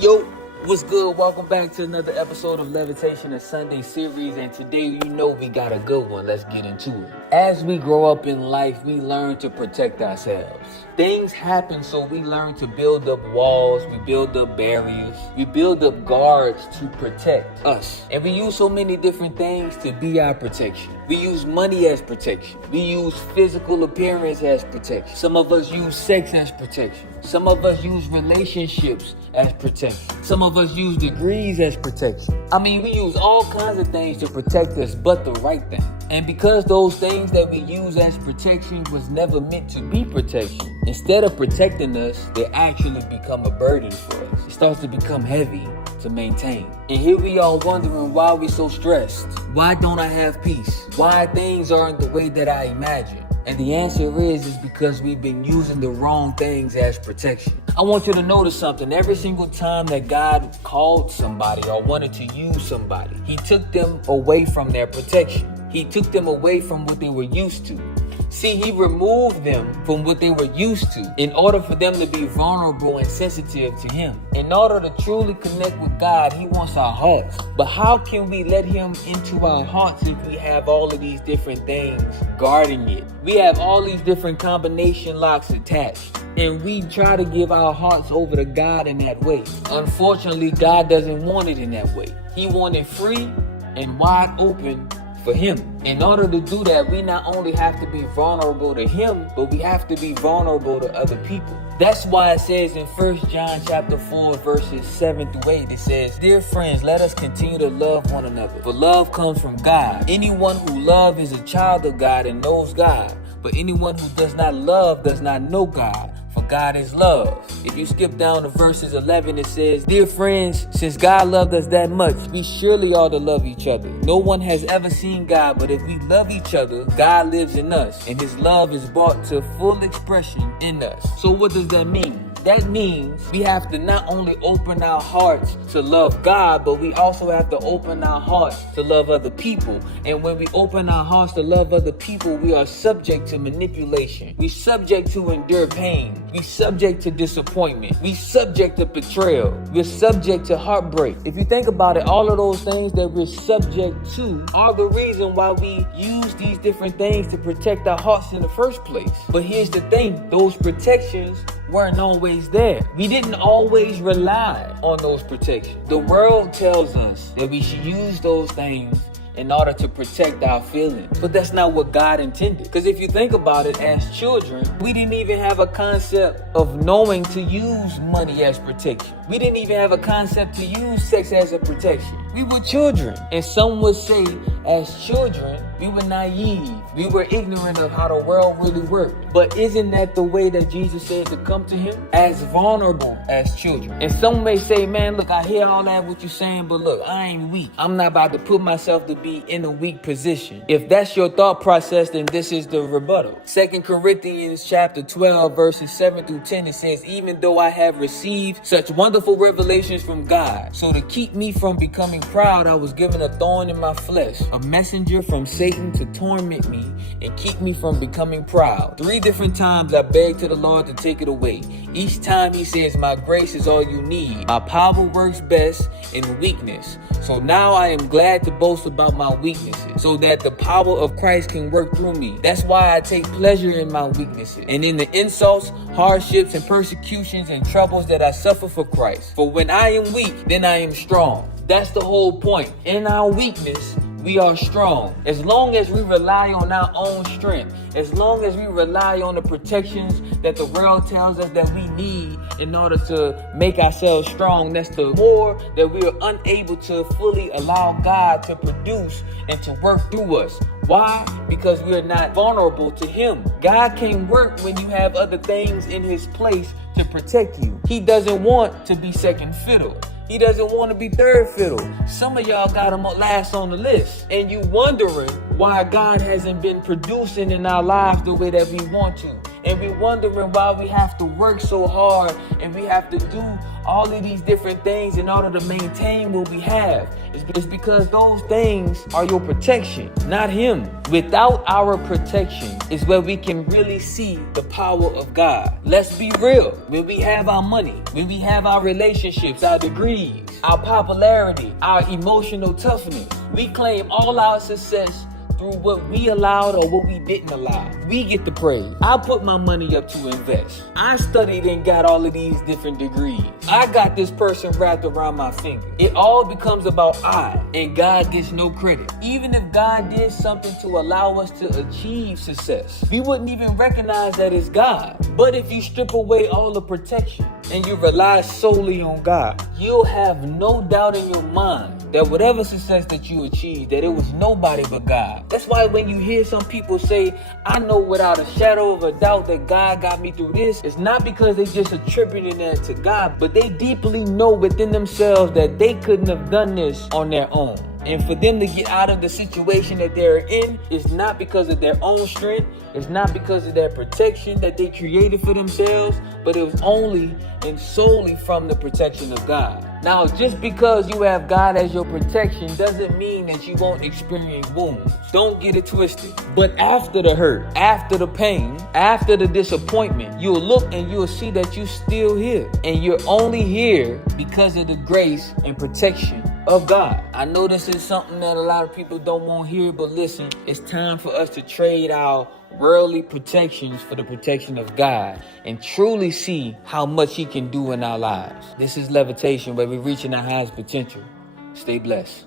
Yo, what's good? Welcome back to another episode of Levitation, a Sunday series, and today we got a good one. Let's get into it. As we grow up in life, we learn to protect ourselves. Things happen, so we learn to build up walls, we build up barriers, we build up guards to protect us. And we use so many different things to be our protection. We use money as protection. We use physical appearance as protection. Some of us use sex as protection. Some of us use relationships as protection. Some of us use degrees as protection. We use all kinds of things to protect us, but the right thing. And because those things that we use as protection was never meant to be protection, instead of protecting us, they actually become a burden for us. It starts to become heavy to maintain. And here we are wondering why we're so stressed. Why don't I have peace? Why things aren't the way that I imagine? And the answer is because we've been using the wrong things as protection. I want you to notice something. Every single time that God called somebody or wanted to use somebody, He took them away from their protection. He took them away from what they were used to. See, He removed them from what they were used to in order for them to be vulnerable and sensitive to Him. In order to truly connect with God, He wants our hearts. But how can we let Him into our hearts if we have all of these different things guarding it? We have all these different combination locks attached, and we try to give our hearts over to God in that way. Unfortunately, God doesn't want it in that way. He wants it free and wide open for Him. In order to do that, we not only have to be vulnerable to Him, but we have to be vulnerable to other people. That's why it says in 1 John chapter 4 verses 7 through 8, it says, "Dear friends, let us continue to love one another, for love comes from God. Anyone who loves is a child of God and knows God. But anyone who does not love does not know God, for God is love." If you skip down to verses 11, it says, "Dear friends, since God loved us that much, we surely ought to love each other. No one has ever seen God, but if we love each other, God lives in us, and His love is brought to full expression in us." So what does that mean? That means we have to not only open our hearts to love God, but we also have to open our hearts to love other people. And when we open our hearts to love other people, we are subject to manipulation. We subject to endure pain. We subject to disappointment. We subject to betrayal. We're subject to heartbreak. If you think about it, all of those things that we're subject to are the reason why we use these different things to protect our hearts in the first place. But here's the thing, those protections weren't always there. We didn't always rely on those protections. The world tells us that we should use those things in order to protect our feelings. But that's not what God intended. Because if you think about it, as children, we didn't even have a concept of knowing to use money as protection. We didn't even have a concept to use sex as a protection. We were children. And some would say, as children, we were naive. We were ignorant of how the world really worked. But isn't that the way that Jesus said to come to Him? As vulnerable as children. And some may say, man, look, I hear all that what you're saying, but look, I ain't weak. I'm not about to put myself to be in a weak position. If that's your thought process, then this is the rebuttal. 2 Corinthians chapter 12 verses 7 through 10, it says, "Even though I have received such wonderful revelations from God, so to keep me from becoming proud, I was given a thorn in my flesh, a messenger from Satan to torment me and keep me from becoming proud. 3 different times I begged to the Lord to take it away. Each time He says, my grace is all you need. My power works best in weakness. So now I am glad to boast about my weaknesses, so that the power of Christ can work through me. That's why I take pleasure in my weaknesses and in the insults, hardships, and persecutions and troubles that I suffer for Christ. For when I am weak, then I am strong." That's the whole point. In our weakness, we are strong. As long as we rely on our own strength, as long as we rely on the protections that the world tells us that we need in order to make ourselves strong, that's the more that we are unable to fully allow God to produce and to work through us. Why? Because we are not vulnerable to Him. God can work when you have other things in His place to protect you. He doesn't want to be second fiddle. He doesn't want to be third fiddle. Some of y'all got him last on the list. And you wondering why God hasn't been producing in our lives the way that we want to. And we wondering why we have to work so hard and we have to do all of these different things in order to maintain what we have. It's because those things are your protection, not Him. Without our protection is where we can really see the power of God. Let's be real. When we have our money, when we have our relationships, our degrees, our popularity, our emotional toughness, we claim all our success through what we allowed or what we didn't allow. We get the praise. I put my money up to invest. I studied and got all of these different degrees. I got this person wrapped around my finger. It all becomes about I, and God gets no credit. Even if God did something to allow us to achieve success, we wouldn't even recognize that it's God. But if you strip away all the protection and you rely solely on God, you'll have no doubt in your mind that whatever success that you achieved, that it was nobody but God. That's why when you hear some people say, I know without a shadow of a doubt that God got me through this, it's not because they just attributing that to God, but they deeply know within themselves that they couldn't have done this on their own. And for them to get out of the situation that they're in is not because of their own strength. It's not because of their protection that they created for themselves, but it was only and solely from the protection of God. Now, just because you have God as your protection doesn't mean that you won't experience wounds. Don't get it twisted. But after the hurt, after the pain, after the disappointment, you'll look and you'll see that you're still here. And you're only here because of the grace and protection of God. I know this is something that a lot of people don't want to hear, but listen, it's time for us to trade our worldly protections for the protection of God and truly see how much He can do in our lives. This is Levitation, where we're reaching our highest potential. Stay blessed.